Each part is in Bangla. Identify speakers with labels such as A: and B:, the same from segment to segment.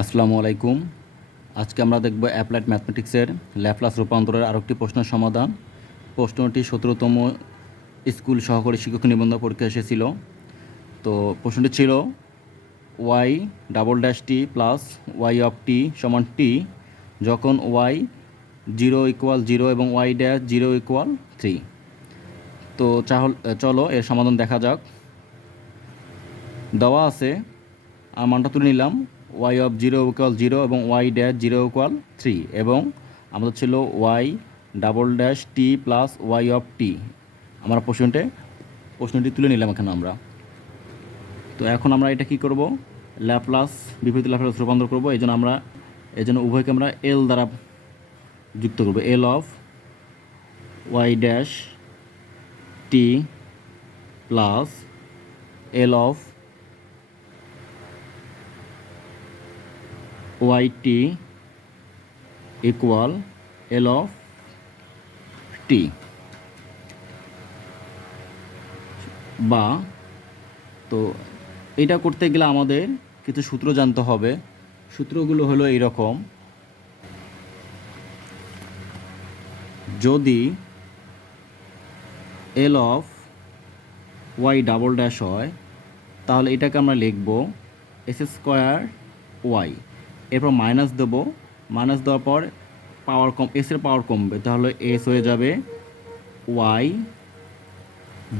A: আসসালামু আলাইকুম। আজকে আমরা দেখব অ্যাপ্লাইড ম্যাথমেটিক্সের ল্যাপ্লাস রূপান্তরের আরেকটি প্রশ্নের সমাধান। প্রশ্নটি সতেরোতম স্কুল সহকারী শিক্ষক নিবন্ধন পরীক্ষা এসেছিল। তো প্রশ্নটি ছিল Y double dash T plus Y of T সমান টি যখন ওয়াই জিরো ইকুয়াল জিরো এবং Y dash zero equal three তো চলো এর সমাধান দেখা যাক। দেওয়া আছে মানটা তুলে নিলাম। Y of zero equal zero এবং Y dash zero equal three এবং আমাদের ছিল Y double dash T plus Y of T আমরা প্রশ্নটে, প্রশ্নটি তুলে নিলাম এখানে আমরা। তো এখন আমরা এটা কি করব? ল্যাপ্লাস বিপরীত ল্যাপ্লাস রূপান্তর করব, এই জন্য আমরা, এই জন্য উভয়কে আমরা এল দ্বারা যুক্ত করব। L of Y dash T plus L of Y T equal L of T বা তো এটা করতে গেলে আমাদের কিছু সূত্র জানতে হবে। সূত্রগুলো হলো এইরকম। যদি L of Y double dash হয়, তাহলে এটাকে আমরা লিখব এস স্কোয়ার ওয়াই এরপর মাইনাস দেবো। মাইনাস দেওয়ার পর পাওয়ার কম এসের পাওয়ার কমবে। তাহলে এস হয়ে যাবে ওয়াই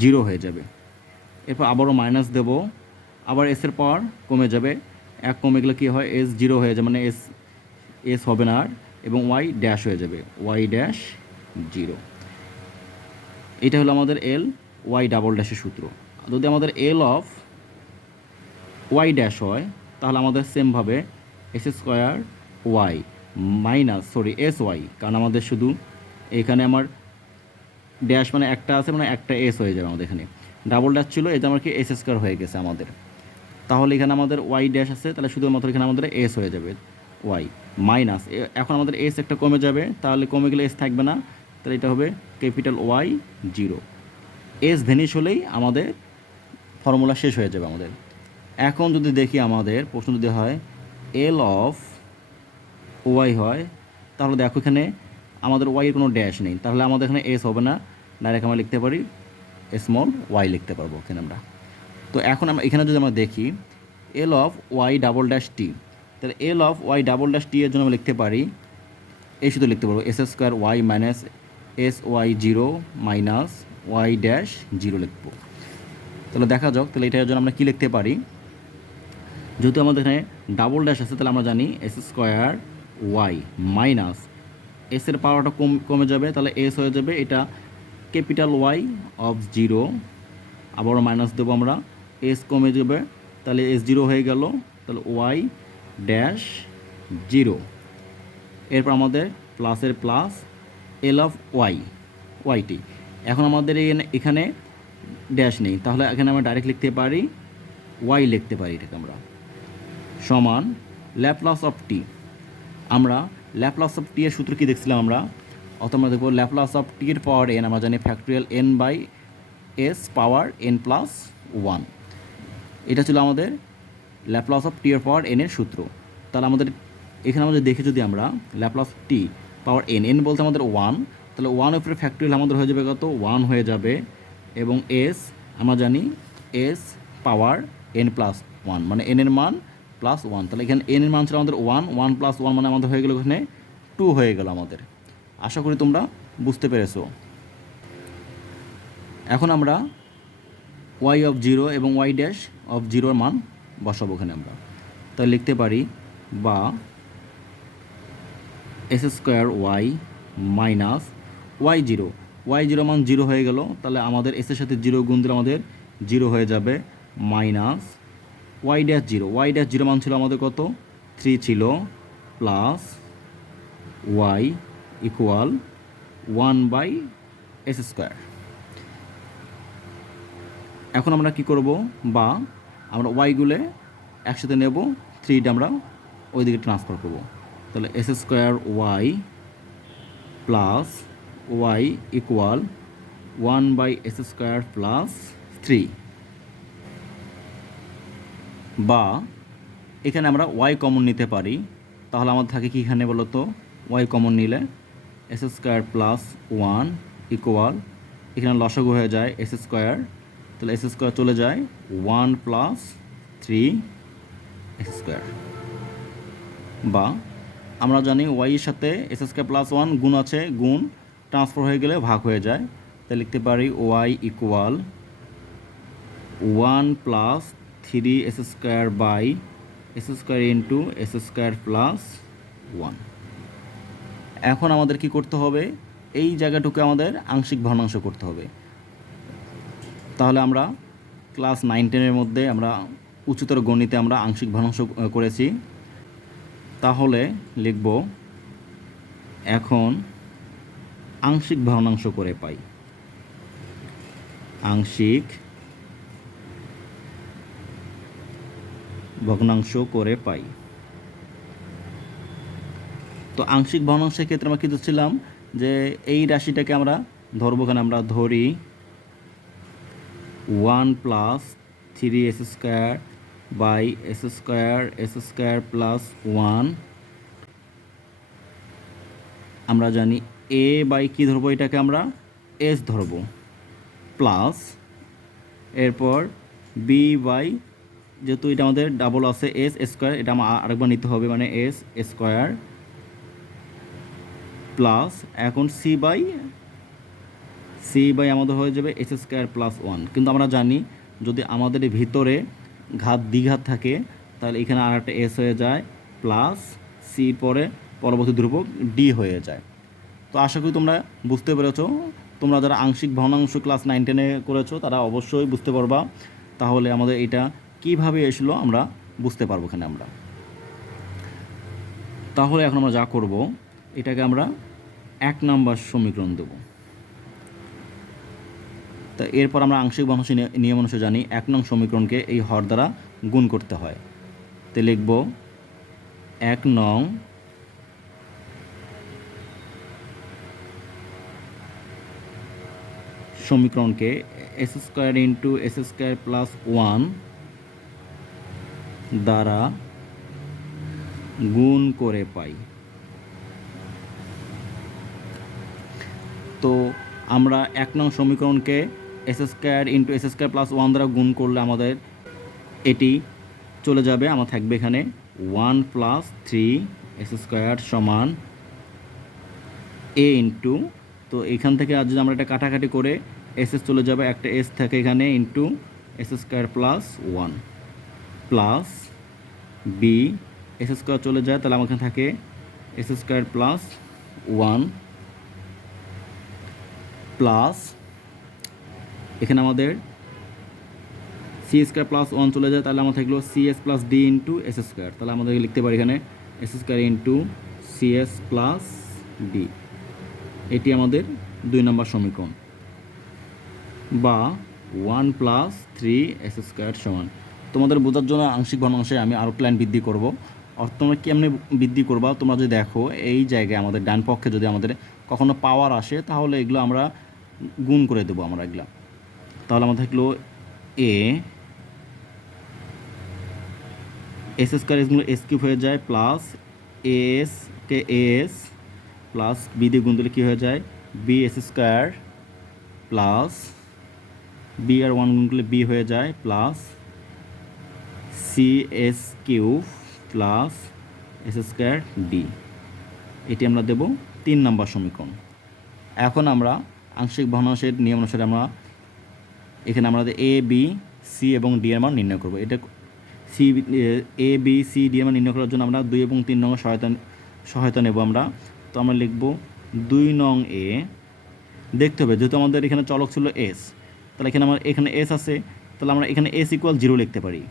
A: জিরো হয়ে যাবে। এরপর আবারও মাইনাস দেব। আবার এসের পাওয়ার কমে যাবে। এক কমে গেলে কী হয়? এস জিরো হয়ে যাবে মানে এস এস হবে না আর। এবং ওয়াই ড্যাশ হয়ে যাবে। ওয়াই ড্যাশ জিরো এটা হলো আমাদের এল ওয়াই ডাবল ড্যাশের সূত্র। যদি আমাদের এল অফ ওয়াই ড্যাশ হয়, তাহলে আমাদের সেমভাবে S square Y minus, sorry, S Y, কারণ আমাদের শুধু এখানে আমার ড্যাশ মানে একটা আছে মানে একটা এস হয়ে যাবে আমাদের এখানে। ডাবল ড্যাশ ছিল এটা আমার কি এস স্কোয়ার হয়ে গেছে আমাদের। তাহলে এখানে আমাদের ওয়াই ড্যাশ আছে, তাহলে শুধুমাত্র এখানে আমাদের এস হয়ে যাবে ওয়াই মাইনাস। এখন আমাদের এস একটা কমে যাবে, তাহলে কমে গেলে এস থাকবে না, তাহলে এটা হবে capital Y zero. S vanish হলেই আমাদের ফর্মুলা শেষ হয়ে যাবে আমাদের। এখন যদি দেখি আমাদের, প্রশ্ন যদি হয় এল অফ ওয়াই হয়, তাহলে দেখো এখানে আমাদের ওয়াইয়ের কোনো ড্যাশ নেই। তাহলে আমাদের এখানে এস হবে না। ডাইরেক্ট আমরা লিখতে পারি স্মল ওয়াই লিখতে পারব এখানে আমরা। তো এখন আমরা এখানে যদি আমরা দেখি L of Y double dash T তাহলে L of Y double dash T এর জন্য আমরা লিখতে পারি, এই শুধু লিখতে পারব S square Y minus S Y zero minus Y dash zero লিখব। তাহলে দেখা যাক, তাহলে এটার জন্য আমরা কী লিখতে পারি? যেহেতু আমাদের এখানে ডাবল ড্যাশ আছে তাহলে আমরা জানি এস স্কোয়ার ওয়াই মাইনাস এসের পাওয়ারটা কম, কমে যাবে, তাহলে এস হয়ে যাবে এটা ক্যাপিটাল ওয়াই অফ জিরো আবারও মাইনাস দেবো আমরা এস কমে যাবে, তাহলে এস জিরো হয়ে গেল, তাহলে ওয়াই ড্যাশ জিরো এরপর আমাদের প্লাসের plus L of Y Y T এখন আমাদের এখানে ড্যাশ নেই, তাহলে এখানে আমরা ডাইরেক্ট লিখতে পারি ওয়াই লিখতে পারি এটাকে আমরা। সমান ল্যাপ্লাস অফ টি। আমরা ল্যাপ্লাস অফ টি এর সূত্র কী দেখছিলাম আমরা? অত আমরা দেখব ল্যাপ্লাস অফ টি এর পাওয়ার এন আমরা জানি factorial N by S power N plus one এটা ছিল আমাদের ল্যাপ্লাস অফ টি এর পাওয়ার এন এর সূত্র। তাহলে আমাদের এখানে আমাদের দেখে যদি আমরা Laplace T power N N বলতে আমাদের ওয়ান তাহলে ওয়ান উপরে ফ্যাক্টরিয়াল আমাদের হয়ে যাবে কত? ওয়ান হয়ে যাবে। এবং এস আমরা জানি S power N plus one মানে এন এর মান প্লাস ওয়ান তাহলে এখানে এন এর মান ছিল আমাদের ওয়ান ওয়ান প্লাস ওয়ান মানে আমাদের হয়ে গেল এখানে টু হয়ে গেল আমাদের। আশা করি তোমরা বুঝতে পেরেছ। এখন আমরা ওয়াই অফ জিরো এবং ওয়াই ড্যাশ অফ জিরোর মান বসাবো ওখানে আমরা। তাহলে লিখতে পারি বা S square Y minus Y zero Y zero মান জিরো হয়ে গেল, তাহলে আমাদের এসের সাথে জিরো গুণ দিলে আমাদের জিরো হয়ে যাবে minus Y dash zero Y dash zero মান ছিল আমাদের কত? থ্রি ছিল plus Y equal one by S square এখন আমরা কি করব? বা আমরা ওয়াইগুলো একসাথে নেব থ্রিটা আমরা ওইদিকে ট্রান্সফার করব। তাহলে S square Y plus Y equal one by S square plus three বা এখানে আমরা ওয়াই কমন নিতে পারি। তাহলে আমাদের থাকে কি এখানে বলো তো? ওয়াই কমন নিলে S square plus one equal এখানে লসগু হয়ে যায় এস স্কোয়ার তাহলে এস স্কোয়ার চলে যায় one plus three S square বা আমরা জানি ওয়াইয়ের সাথে এস স্কোয়ার প্লাস ওয়ান গুণ আছে, গুণ ট্রান্সফার হয়ে গেলে ভাগ হয়ে যায়। তাই লিখতে পারি Y equal one plus three S square by S square into S square plus one এখন আমাদের কি করতে হবে? এই জায়গাটুকু আমাদের আংশিক ভগ্নাংশ করতে হবে। তাহলে আমরা ক্লাস নাইন টেনের মধ্যে আমরা উচ্চতর গণিতে আমরা আংশিক ভগ্নাংশ করেছি। তাহলে লিখব, এখন আংশিক ভগ্নাংশ করে পাই। আংশিক ভগ্নাংশ করে পাই। তো আংশিক ভগ্নাংশের ক্ষেত্রে আমরা কি ছিলাম যে এই রাশিটাকে আমরা ধরবো এখানে, আমরা ধরি one plus three S square by S square S square plus one. আমরা জানি এ বাই কী ধরবো এটাকে আমরা? এস ধরবো প্লাস। এরপর বি বাই যেহেতু এটা আমাদের ডাবল আছে এস স্কোয়ার এটা আমার আরেকবার নিতে হবে মানে এস স্কোয়ার প্লাস এখন সি বাই সি বাই আমাদের হয়ে যাবে এস স্কোয়ার প্লাস ওয়ান কিন্তু আমরা জানি যদি আমাদের ভিতরে ঘাত দ্বিঘাত থাকে, তাহলে এখানে আর একটা এস হয়ে যায় প্লাস সি পরে পরবর্তী ধ্রুবক ডি হয়ে যায়। তো আশা করি তোমরা বুঝতে পেরেছ। তোমরা যারা আংশিক ভগ্নাংশ ক্লাস নাইন টেনে করেছ, তারা অবশ্যই বুঝতে পারবা। তাহলে আমাদের এটা কীভাবে এসলো আমরা বুঝতে পারব এখানে আমরা। তাহলে এখন আমরা যা করব, এটাকে আমরা এক নাম্বার সমীকরণ দেব। তা এরপর আমরা আংশিক নিয়- নিয়ম অনুসারে জানি এক নং সমীকরণকে এই হর দ্বারা গুণ করতে হয়। তো লিখব এক নং সমীকরণকে S square into S square plus one দ্বারা গুণ করে পাই। তো আমরা এক নং সমীকরণকে S square into S square plus one দ্বারা গুণ করলে আমাদের এটি চলে যাবে, আমার থাকবে এখানে one plus three S square সমান এ ইন্টু তো এখান থেকে আজ যদি আমরা এটা কাটাকাটি করে এস এস চলে যাবে, একটা এস থাকে এখানে into S square plus one plus B S square চলে যায়, তাহলে আমার এখানে থাকে S square plus one plus এখানে আমাদের সি স্কোয়ার প্লাস ওয়ান চলে যায়, তাহলে আমার থাকল C S plus D into S square তাহলে আমাদের লিখতে পারি এখানে S square into C S plus D এটি আমাদের দুই নম্বর সমীকরণ, বা one plus three S square সমান। তোমাদের বোঝার জন্য আংশিক ভগ্নাংশে আমি আরও প্ল্যান বৃদ্ধি করব। আর তোমরা কেমনে বৃদ্ধি করবা, তোমরা যদি দেখো, এই জায়গায় আমাদের ডান পক্ষে যদি আমাদের কখনো পাওয়ার আসে, তাহলে এগুলো আমরা গুণ করে দেবো আমরা এগুলো। তাহলে আমাদের থাকল এ এস স্কোয়ার এসগুলো এস কিউব হয়ে যায় প্লাস এস কে এস প্লাস বি দিয়ে গুণ দিলে কী হয়ে যায়? B S square plus B আর ওয়ান গুণ করলে বি হয়ে যায় plus C S cube plus S square D এটি আমরা দেব তিন নম্বর সমীকরণ। এখন আমরা আংশিক ভগ্নাংশের নিয়ম অনুসারে আমরা এখানে আমাদের এ বি সি এবং ডি এর মান নির্ণয় করব। এটা C A B C D এর মান নির্ণয় করার জন্য আমরা দুই এবং তিন নং সহায়তা সহায়তা নেব আমরা। তো আমরা লিখব দুই নং এ, দেখতে হবে যেহেতু আমাদের এখানে চলক ছিল এস তাহলে এখানে আমার এখানে এস আছে, তাহলে আমরা এখানে এস ইকুয়াল জিরো লিখতে পারি।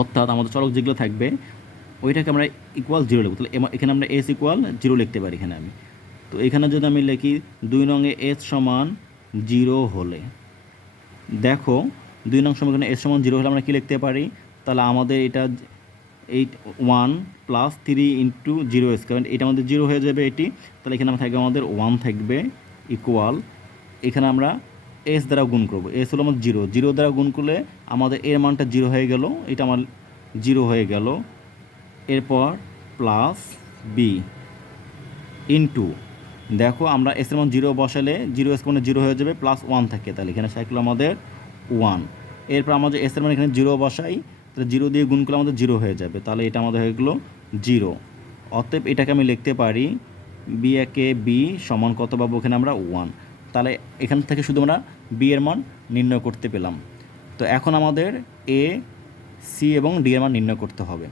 A: অর্থাৎ আমাদের চলক যেগুলো থাকবে, ওইটাকে আমরা ইকুয়াল জিরো লিখব। তাহলে এখানে আমরা এস ইকুয়াল জিরো লিখতে পারি এখানে আমি। তো এখানে যদি আমি লিখি, দুই নঙে এস সমান জিরো হলে। দেখো, দুই নং সমীকরণে এস সমান জিরো হলে আমরা কী লিখতে পারি? তাহলে আমাদের এটা eight one plus three into zero S square এটা আমাদের জিরো হয়ে যাবে এটি। তাহলে এখানে আমার থাকবে, আমাদের ওয়ান থাকবে ইকুয়াল এখানে আমরা এস দ্বারা গুণ করব। এস হলো আমাদের জিরো জিরো দ্বারা গুণ করলে আমাদের এর মানটা জিরো হয়ে গেল, এটা আমার জিরো হয়ে গেল, এরপর প্লাস বি ইন্টু দেখো, আমরা এসের মান জিরো বসালে জিরো এস মানে জিরো হয়ে যাবে প্লাস ওয়ান থাকে। তাহলে এখানে সাইকেল আমাদের ওয়ান এরপর আমরা যে এসের মান এখানে জিরো বসাই, তাহলে জিরো দিয়ে গুণ করলে আমাদের জিরো হয়ে যাবে। তাহলে এটা আমাদের হয়ে গেলো জিরো অতএব এটাকে আমি লিখতে পারি বি একে বি সমান কত পাবো এখানে আমরা ওয়ান তাহলে এখান থেকে শুধু আমরা বি এর মান নির্ণয় করতে পেলাম। তো এখন আমাদের এ সি এবং ডি এর মান নির্ণয় করতে হবে।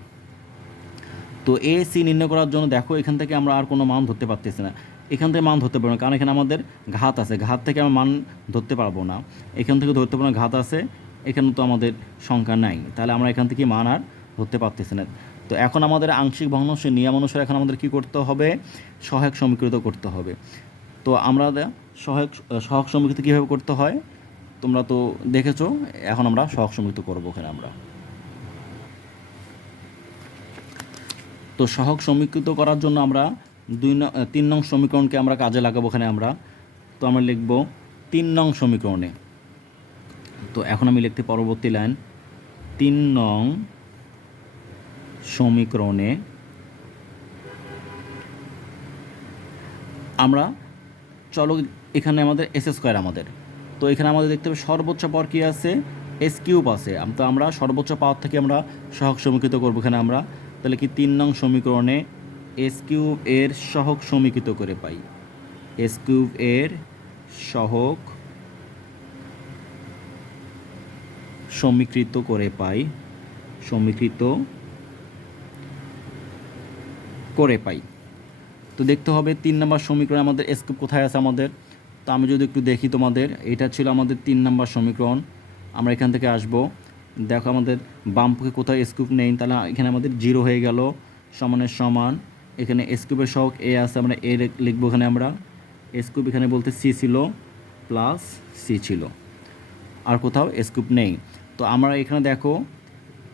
A: তো এ সি নির্ণয় করার জন্য দেখো এখান থেকে আমরা আর কোনো মান ধরতে পারতেছি না। এখান থেকে মান ধরতে পারব না, কারণ এখানে আমাদের ঘাত আছে। ঘাত থেকে আমরা মান ধরতে পারব না। এখান থেকে ধরতে পারব না, ঘাত আছে। এখানে তো আমাদের সংখ্যা নাই। তাহলে আমরা এখান থেকে মান আর ধরতে পারতেছি না। তো এখন আমাদের আংশিক ভগ্নাংশের নিয়ম অনুসারে এখন আমাদের কী করতে হবে? সহায়ক সমীকৃত করতে হবে। তো আমরা সহায়ক সহায়ক সমীকৃত কীভাবে করতে হয়, তোমরা তো দেখেছ, এখন আমরা সহায়ক সমীকৃত করব ওখানে আমরা। তো সহগ সমীকৃত করার জন্য আমরা দুই তিন নং সমীকরণকে আমরা কাজে লাগাবো ওখানে আমরা। তো আমরা লিখব তিন নং সমীকরণে। তো এখন আমি লিখতে পরবর্তী লাইন। তিন নং সমীকরণে আমরা চলো এখানে আমাদের এস স্কোয়ার আমাদের। তো এখানে আমাদের দেখতে হবে সর্বোচ্চ পাওয়ার কী আছে? এস কিউব আছে। তো আমরা সর্বোচ্চ পাওয়ার থেকে আমরা সহগ সমীকৃত করব এখানে আমরা। তাহলে কি তিন নং সমীকরণে এস কিউব এর সহগ সমীকৃত করে পাই। এস কিউব এর সহগ সমীকৃত করে পাই। সমীকৃত করে পাই। তো দেখতে হবে, তিন নম্বর সমীকরণ আমাদের স্কোপ কোথায় আছে আমাদের? তো আমি যদি একটু দেখি তোমাদের, এটা ছিল আমাদের তিন নম্বর সমীকরণ। আমরা এখান থেকে আসব। দেখো আমাদের বাম পক্ষে কোথায় স্কুপ নেই, তাহলে এখানে আমাদের জিরো হয়ে গেল, সমানের সমান। এখানে স্কুপের শখ এ আছে, আমরা এ লিখব এখানে আমরা। স্কুপ এখানে বলতে সি ছিল প্লাস সি ছিল। আর কোথাও স্কুপ নেই। তো আমরা এখানে দেখো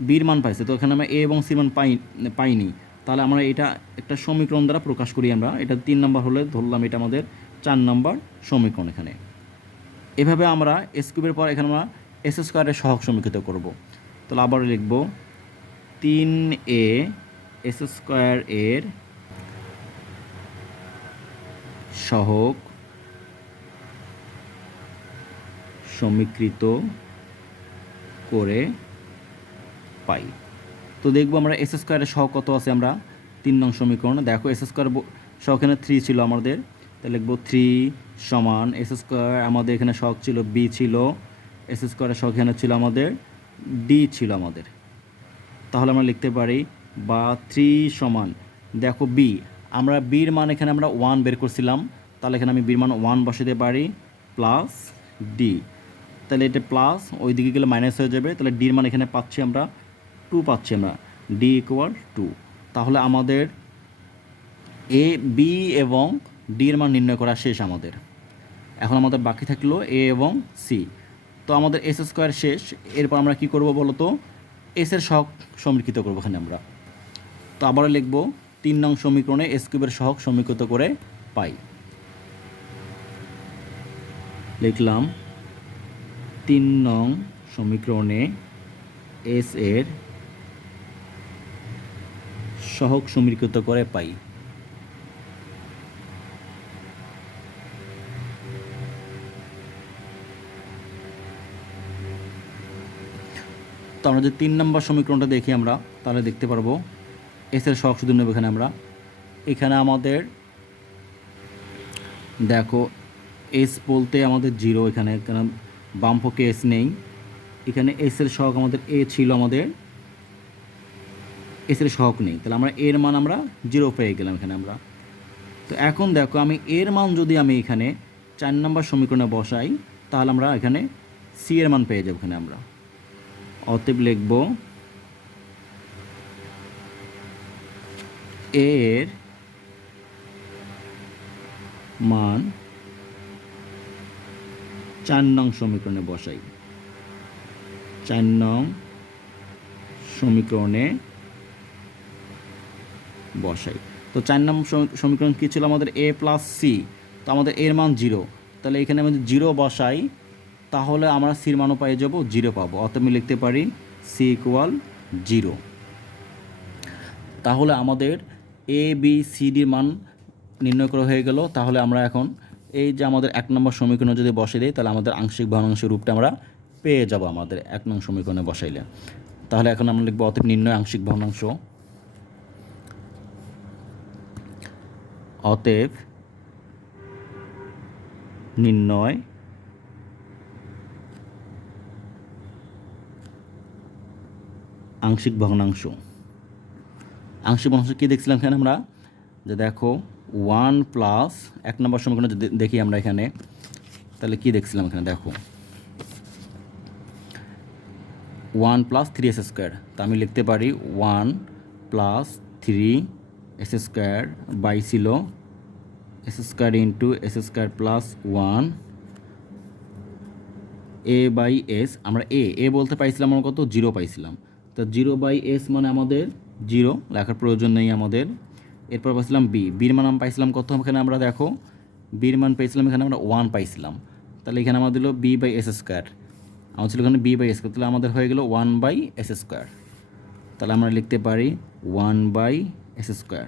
A: বির মান পাইছে, তো এখানে আমরা এ এবং সি মান পাই পাইনি। তাহলে আমরা এটা একটা সমীকরণ দ্বারা প্রকাশ করি আমরা। এটা তিন নম্বর হলে ধরলাম এটা আমাদের চার নম্বর সমীকরণ এখানে। এভাবে আমরা স্কুপের পর এখানে আমরা এস স্কোয়ারের সহগ সমীকৃত করব। তাহলে আবার লিখব তিন এ এস স্কোয়ার এর সহগ সমীকৃত করে পাই। তো দেখব আমরা এস স্কোয়ারের সহ কত আছে আমরা? তিন নং সমীকরণ। দেখো এস স্কোয়ার সহ এখানে থ্রি ছিল আমাদের। তাহলে লিখব থ্রি সমান এস স্কোয়ার আমাদের এখানে শখ ছিল বি ছিল। এস স্কোয়ারের শখ এখানে ছিল আমাদের ডি ছিল আমাদের। তাহলে আমরা লিখতে পারি বা থ্রি সমান, দেখো বি আমরা বির মান এখানে আমরা ওয়ান বের করছিলাম। তাহলে এখানে আমি বির মান ওয়ান বসাতে পারি প্লাস ডি তাহলে এটা প্লাস ওই দিকে গেলে মাইনাস হয়ে যাবে। তাহলে ডির মান এখানে পাচ্ছি আমরা টু পাচ্ছি আমরা। ডি ইকুয়াল টু তাহলে আমাদের এ বি এবং ডি এর মান নির্ণয় করা শেষ আমাদের। এখন আমাদের বাকি থাকল এ এবং সি তো আমাদের এস স্কোয়ার শেষ। এরপর আমরা কি করব বলো তো? এস এর সহগ সমীকৃত করব এখানে আমরা। তো আবারও লিখব, তিন নং সমীকরণে এস কিউবের সহগ করে পাই। লিখলাম, তিন নং সমীকরণে এস এর সহগ সমীকৃত করে পাই। তো আমরা যে তিন নম্বর সমীকরণটা দেখি আমরা, তাহলে দেখতে পারব। এস এর সহগ শুধু নেব এখানে আমরা। এখানে আমাদের, দেখো এস বলতে আমাদের জিরো এখানে এখানে বাম পক্ষে এস নেই। এখানে এস এর সহগ আমাদের এ ছিল আমাদের এস এর সহগ নেই। তাহলে আমরা এর মান আমরা জিরো পেয়ে গেলাম এখানে আমরা। তো এখন দেখো, আমি এর মান যদি আমি এখানে চার নম্বর সমীকরণে বসাই, তাহলে আমরা এখানে সি এর মান পেয়ে যাব এখানে আমরা। অতএব লিখব এর মান চার নং সমীকরণে বসাই। চার নং সমীকরণে বসাই। তো চার নং সমী- সমীকরণ কী ছিল আমাদের? এ প্লাস সি তো আমাদের এর মান জিরো। তাহলে এখানে আমাদের জিরো বসাই, তাহলে আমরা সির মানও পেয়ে যাব, জিরো পাবো। অত আমি লিখতে পারি সি ইকুয়াল জিরো। তাহলে আমাদের এ বি সি ডির মান নির্ণয় করা হয়ে গেল। তাহলে আমরা এখন এই যে আমাদের এক নম্বর সমীকরণে যদি বসে দিই, তাহলে আমাদের আংশিক ভগ্নাংশের রূপটা আমরা পেয়ে যাব আমাদের এক নং সমীকরণে বসাইলে। তাহলে এখন আমরা লিখব অতএব নির্ণয় আংশিক ভগ্নাংশ। অতএব নির্ণয় আংশিক ভগ্নাংশ। আংশিক ভগ্নাংশ কী দেখছিলাম এখানে আমরা? যে দেখো ওয়ান প্লাস এক নম্বর সমীকরণ যদি দেখি আমরা এখানে, তাহলে কী দেখছিলাম এখানে? দেখো one plus three s square তা আমি লিখতে পারি one plus three s square by ছিল s square into s square plus one a by s আমরা এ এ বলতে পাইছিলাম আমরা কত? জিরো পাইছিলাম। তো জিরো বাই এস মানে আমাদের জিরো লেখার প্রয়োজন নেই আমাদের। এরপর পাইছিলাম বি বির মান আমরা পাইছিলাম কত? এখানে আমরা দেখো বির মান পাইছিলাম এখানে আমরা ওয়ান পাইছিলাম। তাহলে এখানে আমাদের হলো বি বাই এস স্কোয়ার আমার ছিল এখানে বি বাই এস তাহলে আমাদের হয়ে গেল ওয়ান বাই এস স্কোয়ার তাহলে আমরা লিখতে পারি ওয়ান বাই এস স্কোয়ার।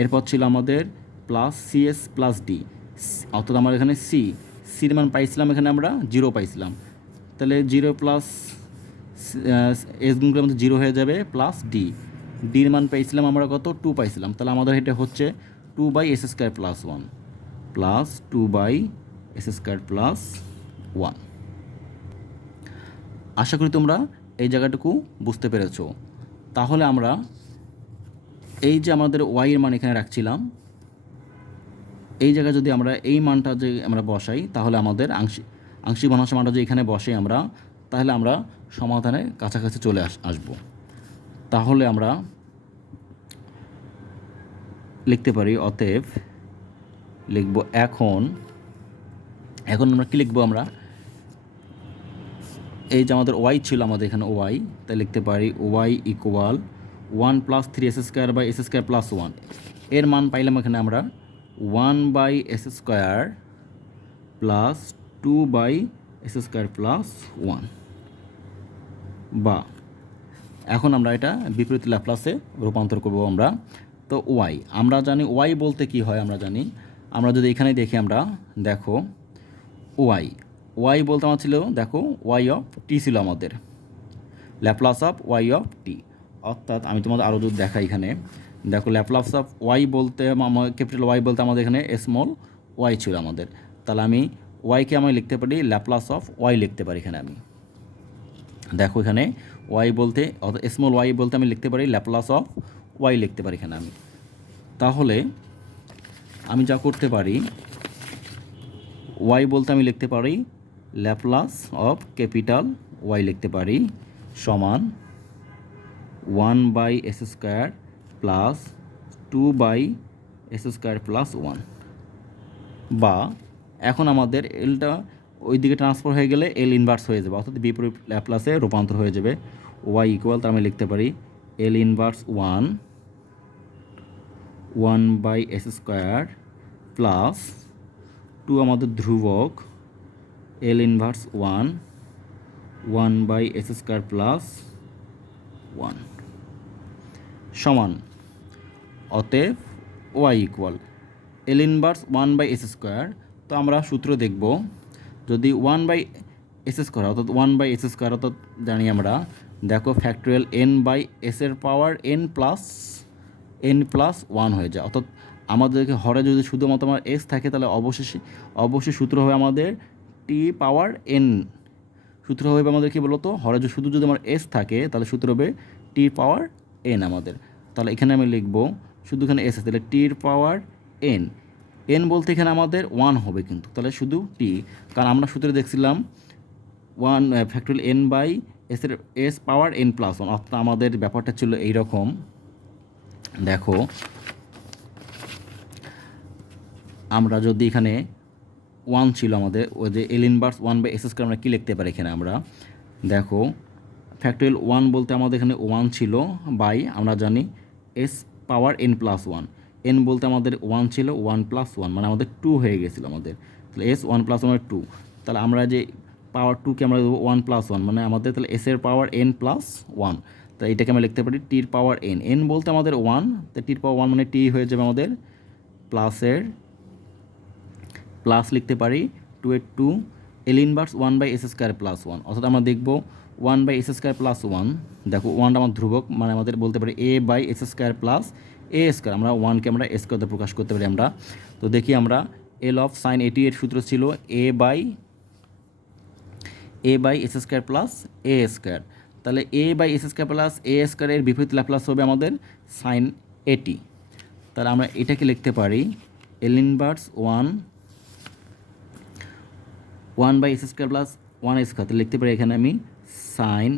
A: এরপর ছিল আমাদের plus c s plus d অর্থাৎ আমরা এখানে সি সির মান পাইছিলাম এখানে আমরা জিরো পাইছিলাম। তাহলে জিরো প্লাস এস গুণ আমাদের জিরো হয়ে যাবে প্লাস ডি ডির মান পাইছিলাম আমরা কত? টু পাইছিলাম। তাহলে আমাদের এটা হচ্ছে two by s square plus one plus two by s square plus one আশা করি তোমরা এই জায়গাটুকু বুঝতে পেরেছ। তাহলে আমরা এই যে আমাদের ওয়াই এর মান এখানে রাখছিলাম, এই জায়গায় যদি আমরা এই মানটা যে আমরা বসাই, তাহলে আমাদের আংশিক আংশিক ভগ্নাংশ মানটা যদি এখানে বসে আমরা, তাহলে আমরা সমাধানের কাছাকাছি চলে আস, আসব। তাহলে আমরা লিখতে পারি, অতএব লিখব এখন এখন আমরা কী লিখব আমরা? এই যে আমাদের ওয়াই ছিল আমাদের এখানে ওয়াই তাই লিখতে পারি y equal one plus three s square by s square plus ওয়ানের মান পাইলাম এখানে আমরা one by s square plus two by s square plus one বা, এখন আমরা এটা বিপরীত ল্যাপ্লাসে রূপান্তর করব আমরা। তো ওয়াই আমরা জানি ওয়াই বলতে কি হয় আমরা জানি। আমরা যদি এখানে দেখি আমরা, দেখো ওয়াই ওয়াই বলতে আমার ছিল, দেখো ওয়াই অফ টি ছিল আমাদের। Laplace of y of t অর্থাৎ আমি তোমাদের আরও যদি দেখাই এখানে। দেখো ল্যাপ্লাস অফ ওয়াই বলতে আমার ক্যাপিটাল ওয়াই বলতে আমাদের এখানে স্মল ওয়াই ছিল আমাদের। তাহলে আমি ওয়াইকে আমি লিখতে পারি ল্যাপ্লাস অফ ওয়াই লিখতে পারি এখানে আমি। দেখো এখানে, ওয়াই বলতে, অর্থাৎ স্মল ওয়াই বলতে আমি লিখতে পারি ল্যাপ্লাস অফ ওয়াই লিখতে পারি এখানে আমি। তাহলে আমি যা করতে পারি, ওয়াই বলতে আমি লিখতে পারি ল্যাপ্লাস অফ ক্যাপিটাল ওয়াই লিখতে পারি, সমান one by s square plus two by s square plus one বা এখন আমাদের এলটা ওই দিকে ট্রান্সফার হয়ে গেলে এল ইনভার্স হয়ে যাবে, অর্থাৎ বিপরীত ল্যাপ্লাসে রূপান্তর হয়ে যাবে। ওয়াই ইকুয়াল তার আমি লিখতে পারি L inverse one one by s square plus two আমাদের ধ্রুবক L inverse one one by s square plus one সমান অতএব y equal L inverse one by s square তো আমরা সূত্র দেখব, যদি ওয়ান বাই এস স্কোয়ার অর্থাৎ ওয়ান বাই এস স্কোয়ার অর্থাৎ জানি আমরা, দেখো ফ্যাক্টোরিয়াল এন বাই এস এর power n plus n plus one হয়ে যায়। অর্থাৎ আমাদেরকে হরে যদি শুধুমাত্র আমার এস থাকে, তাহলে অবশেষে অবশ্যই সূত্র হবে আমাদের টি পাওয়ার এন সূত্র হবে আমাদের কী বলতো? হরে শুধু যদি আমার এস থাকে, তাহলে সূত্র হবে টি পাওয়ার এন আমাদের। তাহলে এখানে আমি লিখব, শুধু এখানে এস আছে, তাহলে টির পাওয়ার এন এন বলতে এখানে আমাদের ওয়ান হবে কিন্তু, তাহলে শুধু টি কারণ আমরা সূত্রে দেখছিলাম one factorial n by s এর s power n plus one অর্থাৎ আমাদের ব্যাপারটা ছিল এইরকম। দেখো, আমরা যদি এখানে ওয়ান ছিল আমাদের, ওই যে L inverse one by s square আমরা কী লিখতে পারি এখানে আমরা? দেখো ফ্যাক্টরিয়াল ওয়ান বলতে আমাদের এখানে ওয়ান ছিল বাই আমরা জানি s power n plus one n বলতে আমাদের ওয়ান ছিল ওয়ান প্লাস ওয়ান মানে আমাদের টু হয়ে গেছিল আমাদের। তাহলে s one plus one two তাহলে আমরা যে পাওয়ার টুকে আমরা দেবো ওয়ান প্লাস ওয়ান মানে আমাদের তাহলে এস এর পাওয়ার এন প্লাস ওয়ান তো এটাকে আমরা লিখতে পারি টির পাওয়ার এন এন বলতে আমাদের ওয়ান তো টির পাওয়ার ওয়ান মানে টি হয়ে যাবে আমাদের প্লাসের প্লাস লিখতে পারি টু এর two L inverse one by s square plus one অর্থাৎ আমরা দেখব one by s square plus one দেখো ওয়ানটা আমার ধ্রুবক মানে আমাদের বলতে পারি a by s square plus a square আমরা ওয়ানকে আমরা এস স্কোয়ার প্রকাশ করতে পারি আমরা। তো দেখি আমরা এল অফ সাইন এটি এর সূত্র ছিল a by a by s square plus a square তাহলে a by s square plus a স্কোয়ারের বিপরীত ল্যাপ্লাস হবে আমাদের সাইন এটি তাহলে আমরা এটাকে লিখতে পারি L inverse one one by s square plus one square, তাহলে লিখতে পারি এখানে আমি সাইন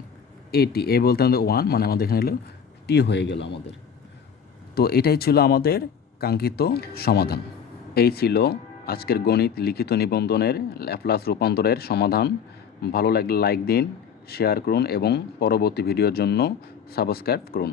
A: এটি এ বলতে আমাদের ওয়ান মানে আমাদের এখানে হলো টি হয়ে গেল আমাদের। তো এটাই ছিল আমাদের কাঙ্ক্ষিত সমাধান। এই ছিল আজকের গণিত লিখিত নিবন্ধনের ল্যাপ্লাস রূপান্তরের সমাধান। ভালো লাগলে লাইক দিন শেয়ার করুন এবং পরবর্তী ভিডিওর জন্য সাবস্ক্রাইব করুন।